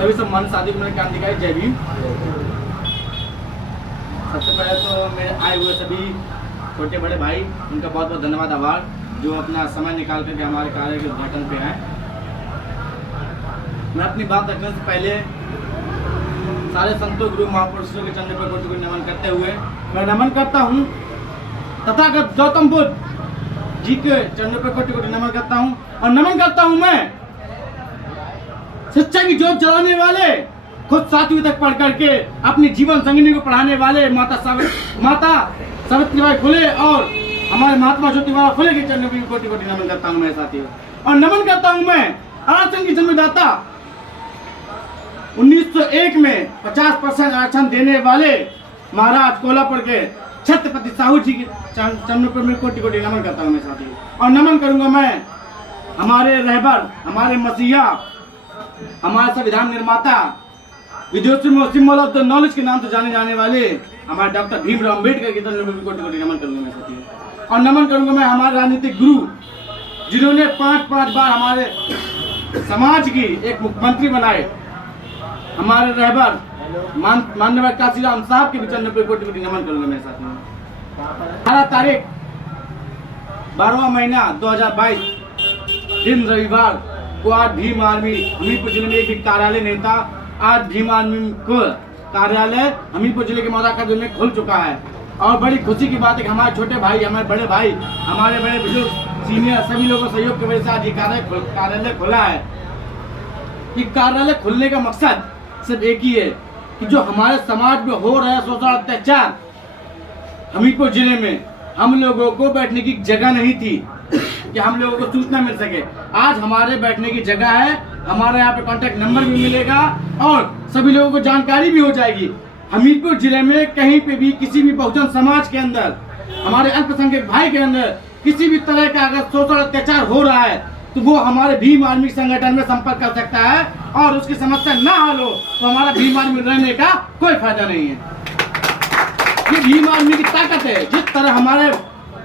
सभी सम्मानित साथी को मैंने काम दिखाई। जय भीम। सबसे पहले तो मेरे आए हुए सभी छोटे बड़े भाई, उनका बहुत बहुत धन्यवाद, आभार, जो अपना समय निकाल करके हमारे कार्य के उद्घाटन पे आए। मैं अपनी बात रखने से पहले सारे संतों, गुरु, महापुरुषों के चरण पर कोटि नमन करते हुए मैं नमन करता हूँ तथागत गौतम बुद्ध जी के चरणों पर कोटि कोटि नमन करता हूँ। और नमन करता हूँ मैं शिक्षा की ज्योत जलाने वाले, खुद 7वीं तक पढ़ करके अपनी जीवन संगिनी को पढ़ाने वाले माता सावित्रीबाई फुले और हमारे महात्मा ज्योतिबा फुले के चरणों पर कोटि कोटि नमन करता हूँ मैं साथियों। और नमन करता हूँ मैं आरक्षण की जन्मदाता, 1901 में 50% आरक्षण देने वाले महाराज कोल्हापुर के छत्रपति साहू जी के चरणों पर मैं कोटि कोटि नमन करता हूँ मैं साथियों। और नमन करूंगा मैं हमारे रहबर, हमारे मसीहा, हमारे संविधान निर्माता, सिंबल ऑफ द नॉलेज के नाम से जाने जाने वाले हमारे डॉक्टर भीमराव अम्बेडकर के चरणों पर कोटि कोटि नमन करूंगा मैं साथियों। और नमन करूंगा मैं हमारे राजनीतिक गुरु, जिन्होंने 5 बार हमारे समाज की एक मुख्यमंत्री बनाए, हमारे रहबर माननीय काशीराम साहब के भी चरणों पर कोटि कोटि नमन करूंगा मैं साथियों। 18 तारीख 12वां महीना 2022 दिन रविवार को आज भीम आर्मी हमीरपुर जिले में एक भी कार्यालय नहीं था। आज भीम आर्मी को कार्यालय हमीरपुर जिले के मौदाका में खुल चुका है। और बड़ी खुशी की बात है कि हमारे छोटे भाई, हमारे बड़े भाई, हमारे बड़े बुजुर्ग, सीनियर सभी लोगों के सहयोग की वजह से आज ये कार्यालय खुला है। कि कार्यालय खुलने का मकसद सिर्फ एक ही है कि जो हमारे समाज में हो रहा है शोषण, अत्याचार, हमीरपुर जिले में हम लोगों को बैठने की जगह नहीं थी कि हम लोगों को सूचना मिल सके। आज हमारे बैठने की जगह है, हमारे यहाँ पे कॉन्टैक्ट नंबर भी मिलेगा और सभी लोगों को जानकारी भी हो जाएगी। हमीरपुर जिले में कहीं पे भी किसी भी बहुजन समाज के अंदर, हमारे अल्पसंख्यक भाई के अंदर किसी भी तरह का अगर शोषण अत्याचार हो रहा है तो वो हमारे भीम आर्मी संगठन में संपर्क कर सकता है। और उसकी समस्या ना हल हो तो हमारा भीम आर्मी रहने का कोई फायदा नहीं है। ये भीम आर्मी की ताकत है। जिस तरह हमारे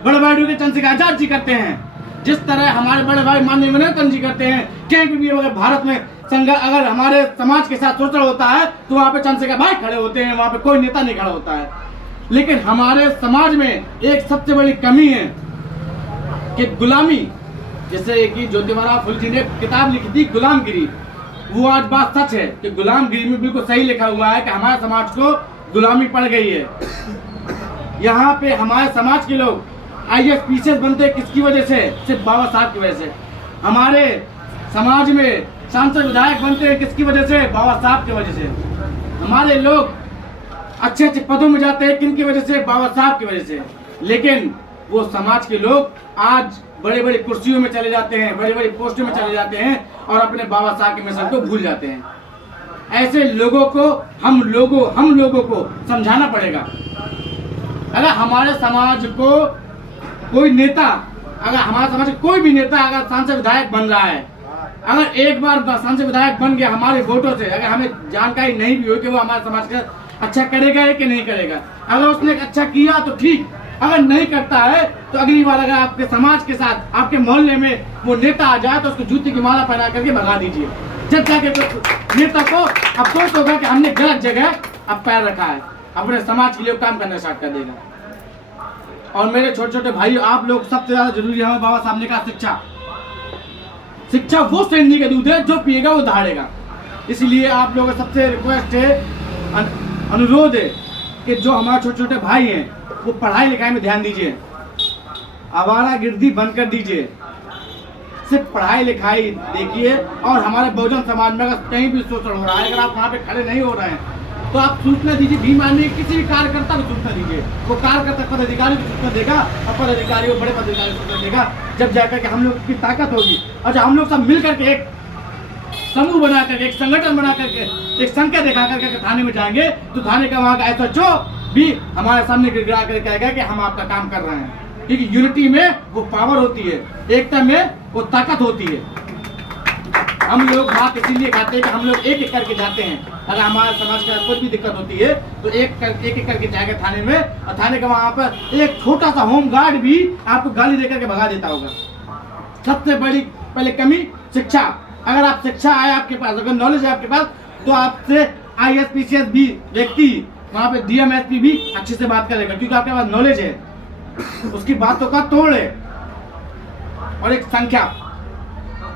बड़े भाई के चंद्रशेखर आजाद जी करते हैं, जिस तरह हमारे बड़े भाई माननीय विनोद जी करते हैं, कहीं भी अगर भारत में अगर हमारे समाज के साथ शोषण होता है तो वहाँ पे चंद्रशेखर भाई खड़े होते हैं, वहाँ पे कोई नेता नहीं खड़ा होता है। लेकिन हमारे समाज में एक सबसे बड़ी कमी है कि गुलामी, जैसे कि ज्योतिबा फुले जी ने किताब लिखी थी गुलामगिरी, वो आज बात सच है कि गुलामगिरी में बिल्कुल सही लिखा हुआ है कि हमारे समाज को गुलामी पड़ गई है। यहाँ पे हमारे समाज के लोग IAS PCS बनते किसकी वजह से? सिर्फ बाबा साहब की वजह से। हमारे समाज में सांसद विधायक बनते हैं किसकी वजह से? बाबा साहब की वजह से। हमारे लोग अच्छे अच्छे पदों में जाते हैं किन की वजह से? बाबा साहब की वजह से। लेकिन वो समाज के लोग आज बड़े बड़े कुर्सियों में चले जाते हैं, बड़े बड़े पोस्टों में चले जाते हैं और अपने बाबा साहब के मिशन को भूल जाते हैं। ऐसे लोगों को हम लोगों को समझाना पड़ेगा। अगर हमारे समाज को कोई नेता, अगर हमारे समाज का कोई भी नेता अगर सांसद विधायक बन रहा है, अगर एक बार सांसद विधायक बन गया हमारे वोटों से, अगर हमें जानकारी नहीं भी हो कि वो हमारे समाज का अच्छा करेगा कि नहीं करेगा, अगर उसने अच्छा किया तो ठीक, अगर नहीं करता है तो अगली बार अगर आपके समाज के साथ आपके मोहल्ले में वो नेता आ जाए तो उसको जूती की माला पहना करके भगा दीजिए। जब जाके नेता को अफसोस होगा कि हमने गलत जगह अब पैर रखा है, अपने समाज के लिए काम करना स्टार्ट कर देगा। और मेरे छोटे छोटे भाई, आप लोग सबसे ज्यादा जरूरी है, बाबा साहब ने कहा शिक्षा। शिक्षा वो सैनिक का दूध है जो पिएगा वो दहाड़ेगा। इसलिए आप लोगों का सबसे रिक्वेस्ट है, अनुरोध है कि जो हमारे छोटे छोटे भाई हैं वो पढ़ाई लिखाई में ध्यान दीजिए, आवारागर्दी बंद कर दीजिए, सिर्फ पढ़ाई लिखाई देखिए। और हमारे बहुजन समाज में अगर कहीं भी शोषण हो रहा है, अगर आप वहाँ पे खड़े नहीं हो रहे हैं तो आप सूचना दीजिए। भीम आर्मी किसी भी कार्यकर्ता को सूचना दीजिए, वो कार्यकर्ता पदाधिकारी को सूचना देगा और पदाधिकारी को बड़े पदाधिकारी को सूचना देगा। जब जाकर के हम लोग की ताकत होगी। अच्छा, हम लोग सब मिल करके एक समूह बना करके, एक संगठन बना करके, एक संख्या दिखा करके थाने में जाएंगे तो थाने का वहाँ का SHO भी हमारे सामने गिरा कर कहेगा कि हम आपका काम कर रहे हैं। क्योंकि यूनिटी में वो पावर होती है, एकता में वो ताकत होती है। हम लोग भात इसीलिए खाते हैं कि हम लोग एक एक करके जाते हैं। अगर हमारे समाज का कोई भी दिक्कत होती है तो एक एक करके जाएगा थाने में, और थाने का वहाँ पर एक छोटा सा होम गार्ड भी आपको गाली देकर के भगा देता होगा। सबसे बड़ी पहले कमी शिक्षा। अगर आप शिक्षा है आपके पास, अगर नॉलेज है आपके पास, तो आपसे ISPCS भी व्यक्ति वहाँ पे DMSP भी अच्छे से बात करेगा, क्योंकि आपके पास नॉलेज है, उसकी बातों का तोड़ है। और एक संख्या,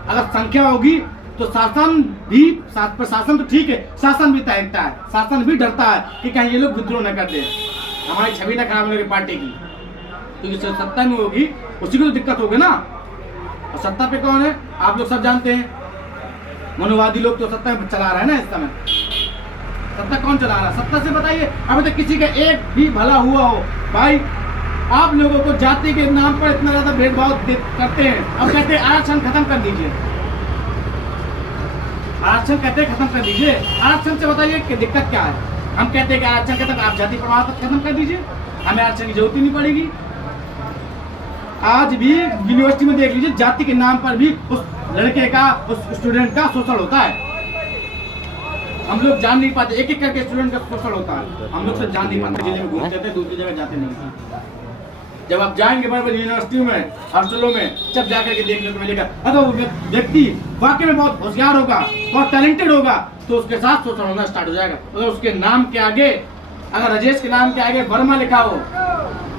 अगर संख्या होगी तो शासन भी, प्रशासन तो ठीक है, शासन भी तहकता है, शासन भी डरता है कि कहीं ये लोग विद्रोह न कर दे, हमारी छवि न खराब होगी पार्टी की, क्योंकि सत्ता में होगी उसी को तो दिक्कत होगी ना। और सत्ता पे कौन है आप लोग सब जानते हैं, मनोवादी लोग तो सत्ता में चला रहा है ना इस समय। सत्ता कौन चला रहा है? सत्ता से बताइए अभी तक किसी का एक भी भला हुआ हो? भाई आप लोगों को जाति के नाम पर इतना ज्यादा भेदभाव करते हैं, अब कहते हैं आरक्षण खत्म कर दीजिए, आरक्षण कहते हैं खत्म कर दीजिए। आरक्षण से बताइए कि दिक्कत क्या है? हम कहते हैं कि आरक्षण खत्म, आप जाति प्रमाण पत्र खत्म कर दीजिए, हमें आरक्षण की जरूरत ही नहीं पड़ेगी। आज भी यूनिवर्सिटी में देख लीजिए, जाति के नाम पर भी उस लड़के का, उस स्टूडेंट का शोषण होता है। हम लोग जान नहीं पाते, एक एक करके स्टूडेंट का शोषण होता है, हम लोग से जान नहीं पाते, जिले में घूमते थे, दूसरी जगह जाते नहीं। जब आप जाएंगे बड़े बड़े यूनिवर्सिटियों में, हॉस्टलों में, जब जाकर के देखने को मिलेगा, अगर वो व्यक्ति वाकई में बहुत होशियार होगा, बहुत टैलेंटेड होगा, तो उसके साथ शोषण होना स्टार्ट हो जाएगा। अगर उसके नाम के आगे, अगर राजेश के नाम के आगे वर्मा लिखा हो,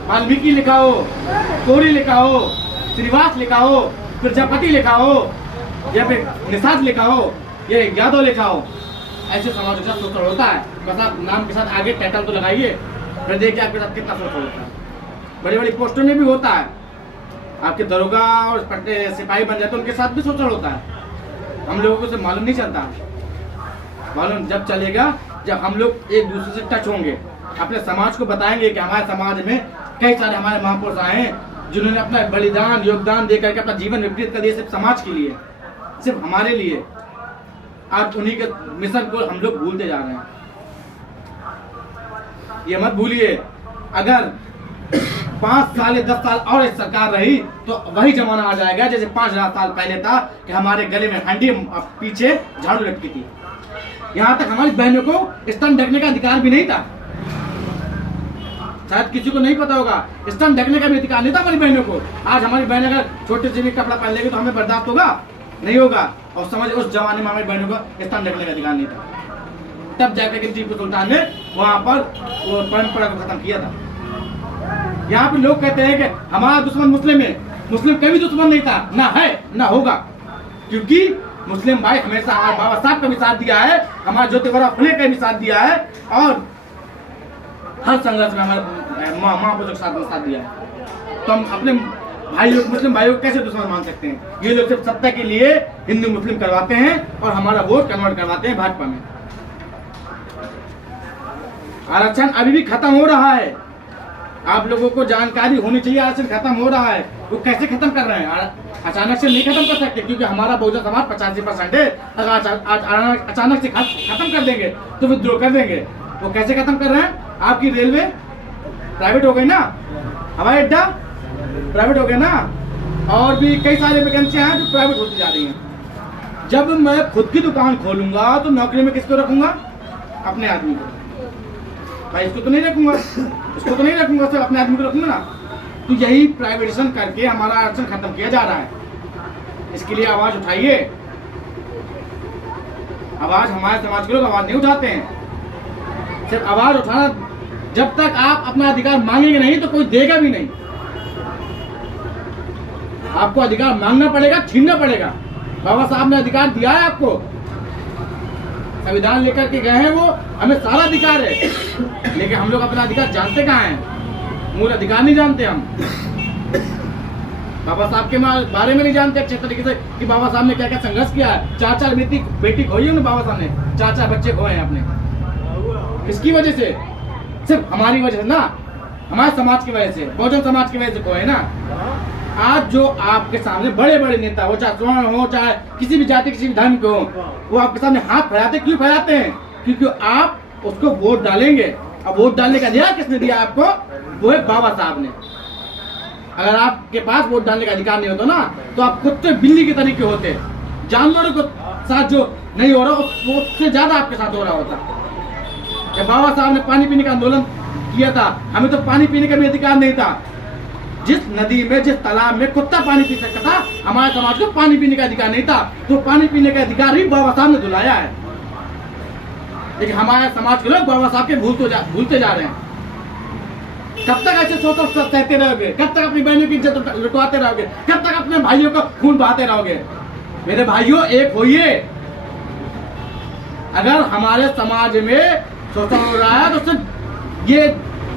वाल्मीकि लिखा हो, कोरी लिखा हो, श्रीवास लिखा हो, प्रजापति लिखा हो, या फिर निषाद लिखा हो, या यादव लिखा हो, ऐसे समाज के साथ शोषण होता है। बस आप नाम के साथ आगे टाइटल तो लगाइए, फिर देखिए आपके साथ कितना शोषण होता है। बड़ी बड़ी पोस्टों में भी होता है, आपके दरोगा और सिपाही बन जाते हैं, उनके साथ भी शोषण होता है। हम लोगों को से मालूम नहीं चलता, मालूम जब चलेगा जब हम लोग एक दूसरे से टच होंगे, अपने समाज को बताएंगे कि हमारे समाज में कई सारे हमारे महापुरुष आए हैं जिन्होंने अपना बलिदान, योगदान दे करके अपना जीवन विपरीत कर दिया, सिर्फ समाज के लिए, सिर्फ हमारे लिए। आज उन्हीं के मिशन को हम लोग भूलते जा रहे हैं। ये मत भूलिए, अगर 5 साल या 10 साल और एक सरकार रही तो वही जमाना आ जाएगा जैसे 5000 साल पहले था, कि हमारे गले में हंडी, पीछे झाड़ू लटकी थी। यहाँ तक हमारी बहनों को स्तन ढकने का अधिकार भी नहीं था। शायद किसी को नहीं पता होगा, स्तन ढकने का भी अधिकार नहीं था हमारी बहनों को। आज हमारी बहन अगर छोटे से भी कपड़ा पहन लेगी तो हमें बर्दाश्त होगा? नहीं होगा। और समझ, उस जमाने में हमारी बहनों को स्तन ढकने का अधिकार नहीं था, तब जाकर के टीपू सुल्तान ने वहां पर वो परंपरा को खत्म किया था। यहाँ पे लोग कहते हैं कि हमारा दुश्मन मुस्लिम है, मुस्लिम कभी दुश्मन नहीं था, ना है ना होगा, क्योंकि मुस्लिम भाई हमेशा हमारे बाबा साहब का भी साथ दिया है, हमारे ज्योतिबा फुले का भी साथ दिया है, और हर संघर्ष में हमारे महापुरुषों का साथ दिया है। तो हम अपने भाइयों, मुस्लिम भाइयों को कैसे दुश्मन मान सकते हैं? ये लोग सिर्फ सत्ता के लिए हिंदू मुस्लिम करवाते हैं और हमारा वोट कन्वर्ट करवाते हैं भाजपा में। आरक्षण अभी भी खत्म हो रहा है, आप लोगों को जानकारी होनी चाहिए। आरक्षण खत्म हो रहा है, वो कैसे खत्म कर रहे हैं? अचानक से नहीं खत्म कर सकते, क्योंकि हमारा बहुजन समाज 85% है। अगर अचानक से खत्म कर देंगे तो विद्रोह कर देंगे। वो कैसे खत्म कर रहे हैं? आपकी रेलवे प्राइवेट हो गई ना, हवाई अड्डा प्राइवेट हो गया ना, और भी कई सारे वैकेंसियां हैं जो प्राइवेट होती जा रही हैं। जब मैं खुद की दुकान खोलूंगा तो नौकरी में किसको रखूंगा? अपने आदमी को। भाई इसको तो नहीं रखूंगा, इसको तो नहीं रखूंगा, सिर्फ अपने आदमी को रखूंगा ना। तो यही प्राइवेटाइजेशन करके हमारा आरक्षण खत्म किया जा रहा है। इसके लिए आवाज उठाइए। आवाज, हमारे समाज के लोग आवाज नहीं उठाते हैं। सिर्फ आवाज उठाना, जब तक आप अपना अधिकार मांगेंगे नहीं तो कोई देगा भी नहीं। आपको अधिकार मांगना पड़ेगा, छीनना पड़ेगा। बाबा साहब ने अधिकार दिया है आपको, संविधान लेकर के गए हैं, वो हमें सारा अधिकार है, लेकिन हम लोग अपना अधिकार जानते कहाँ हैं? मूल अधिकार नहीं जानते हम। बाबा साहब के बारे में नहीं जानते अच्छे तरीके से कि बाबा साहब ने क्या क्या संघर्ष किया है। 4 बेटी खोई है बाबा साहब ने, 4 बच्चे खोए हैं अपने। किसकी वजह से? सिर्फ हमारी वजह से ना, हमारे समाज की वजह से, बहुजन समाज की वजह से खोए ना। आज जो आपके सामने बड़े बड़े नेता हो, चाहे स्वर्ण हो, चाहे किसी भी जाति, किसी भी धर्म के हो, वो आपके सामने हाथ फैलाते। क्यों फैलाते हैं? क्योंकि आप उसको वोट डालेंगे। अब वोट डालने का अधिकार किसने दिया आपको? वो है बाबा साहब ने। अगर आपके पास वोट डालने का अधिकार नहीं होता ना, तो आप कुत्ते बिल्ली के तरीके होते। जानवरों के साथ जो नहीं हो रहा उससे ज्यादा आपके साथ हो रहा होता। जब बाबा साहब ने पानी पीने का आंदोलन किया था, हमें तो पानी पीने का भी अधिकार नहीं था। जिस नदी में, जिस तालाब में कुत्ता पानी पी सकता था, हमारे समाज को पानी पीने का अधिकार नहीं था। तो पानी पीने का अधिकार ही बाबा साहब ने दिलाया है। लेकिन हमारे समाज के लोग बाबा साहब के भूलते जा रहे हैं। कब तक ऐसे सोचो सहते रहोगे? कब तक अपनी बहनों की इज्जत लुटवाते रहोगे? कब तक अपने भाइयों का खून बहाते रहोगे? मेरे भाइयों, एक होइए। अगर हमारे समाज में शोषण हो रहा है तो सिर्फ ये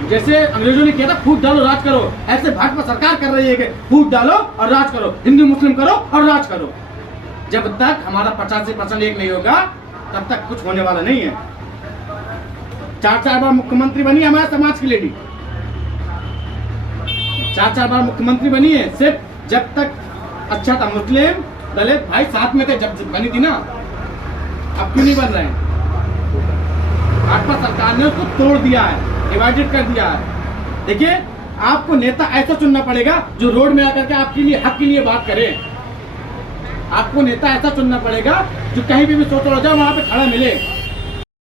जैसे अंग्रेजों ने किया था, फूट डालो राज करो, ऐसे भाजपा सरकार कर रही है कि फूट डालो और राज करो, हिंदू मुस्लिम करो और राज करो। जब तक हमारा 85% एक नहीं होगा तब तक कुछ होने वाला नहीं है। 4 बार मुख्यमंत्री बनी हमारे समाज की लेडी, 4 बार मुख्यमंत्री बनी है। सिर्फ जब तक अच्छा था, मुस्लिम दलित भाई साथ में थे जब बनी थी ना। अब क्यों नहीं बन रहे हैं? भाजपा सरकार ने उसको तोड़ दिया है, डिवाइडेड कर दिया है। देखिए, आपको नेता ऐसा चुनना पड़ेगा जो रोड में आकर के आपके लिए हक के लिए बात करे। आपको नेता ऐसा चुनना पड़ेगा जो कहीं भी सोच हो जाए वहां पे खड़ा मिले।